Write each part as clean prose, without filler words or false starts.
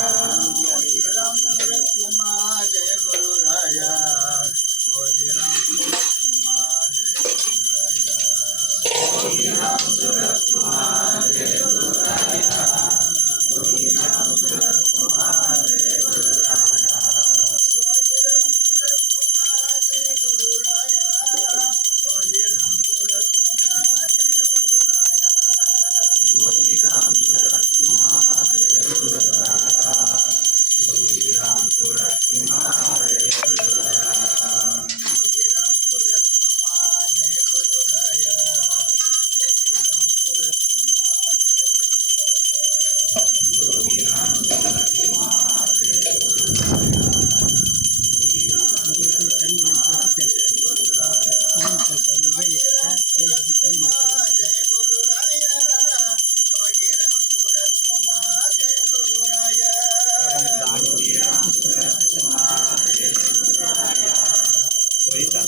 योगीराम सूरत कुमार जय गुरु राया योगीराम सूरत कुमार जय गुरु राया योगीराम सूरत कुमार जय गुरु राया योगीराम सूरत कुमार जय गुरु राया योगीराम सूरत कुमार जय गुरु राया योगीराम सूरत कुमार जय गुरु राया योगीराम सूरत कुमार जय गुरु राया योगीराम सूरत कुमार जय गुरु राया योगीराम सूरत कुमार जय गुरु राया योगीराम सूरत कुमार जय गुरु राया योगीराम सूरत कुमार जय गुरु राया जय गुरु राया योगीराम सूरत कुमार जय गुरु राया योगीराम सूरत कुमार जय गुरु राया ஒரிசா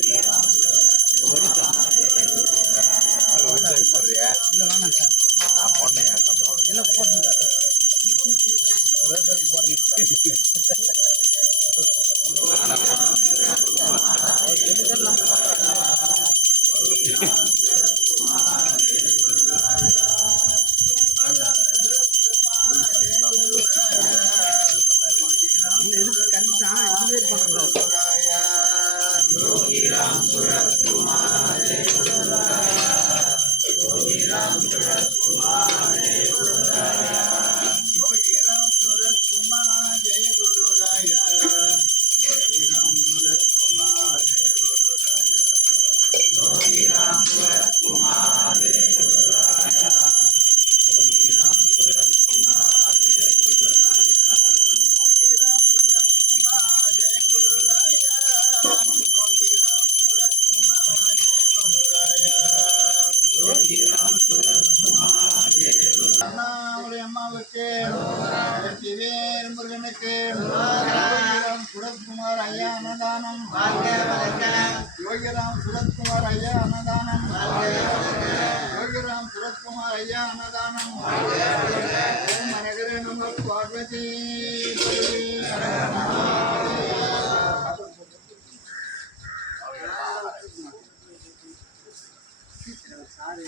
போடுறியா? இல்லை வேணாம் சார், நான் போனேன். அப்புறம் இல்லை போடுறேன் சார், योगीराम सूरत कुमार जय गुरु राया योगीराम सूरत कुमार जय गुरु राया योगीराम सूरत कुमार जय गुरु राया योगीराम सूरत कुमार जय गुरु राया योगीराम सूरत कुमार जय गुरु राया योगीराम सूरत कुमार जय गुरु राया योगीराम सूरत कुमार जय गुरु राया योगीराम सूरत कुमार जय गुरु राया योगीराम सूरत कुमार जय गुरु राया अम्माவுக்கு வெற்றிவேல் முருகனுக்கு யோகிராம் சுரத்குமார் ஐயா அன்னதானம் யோகிராம் சுரத்குமார் ஐயா அன்னதானம் யோகிராம் சுரத்குமார் ஐயா அன்னதானம் மனகர நம பார்வதி சாரி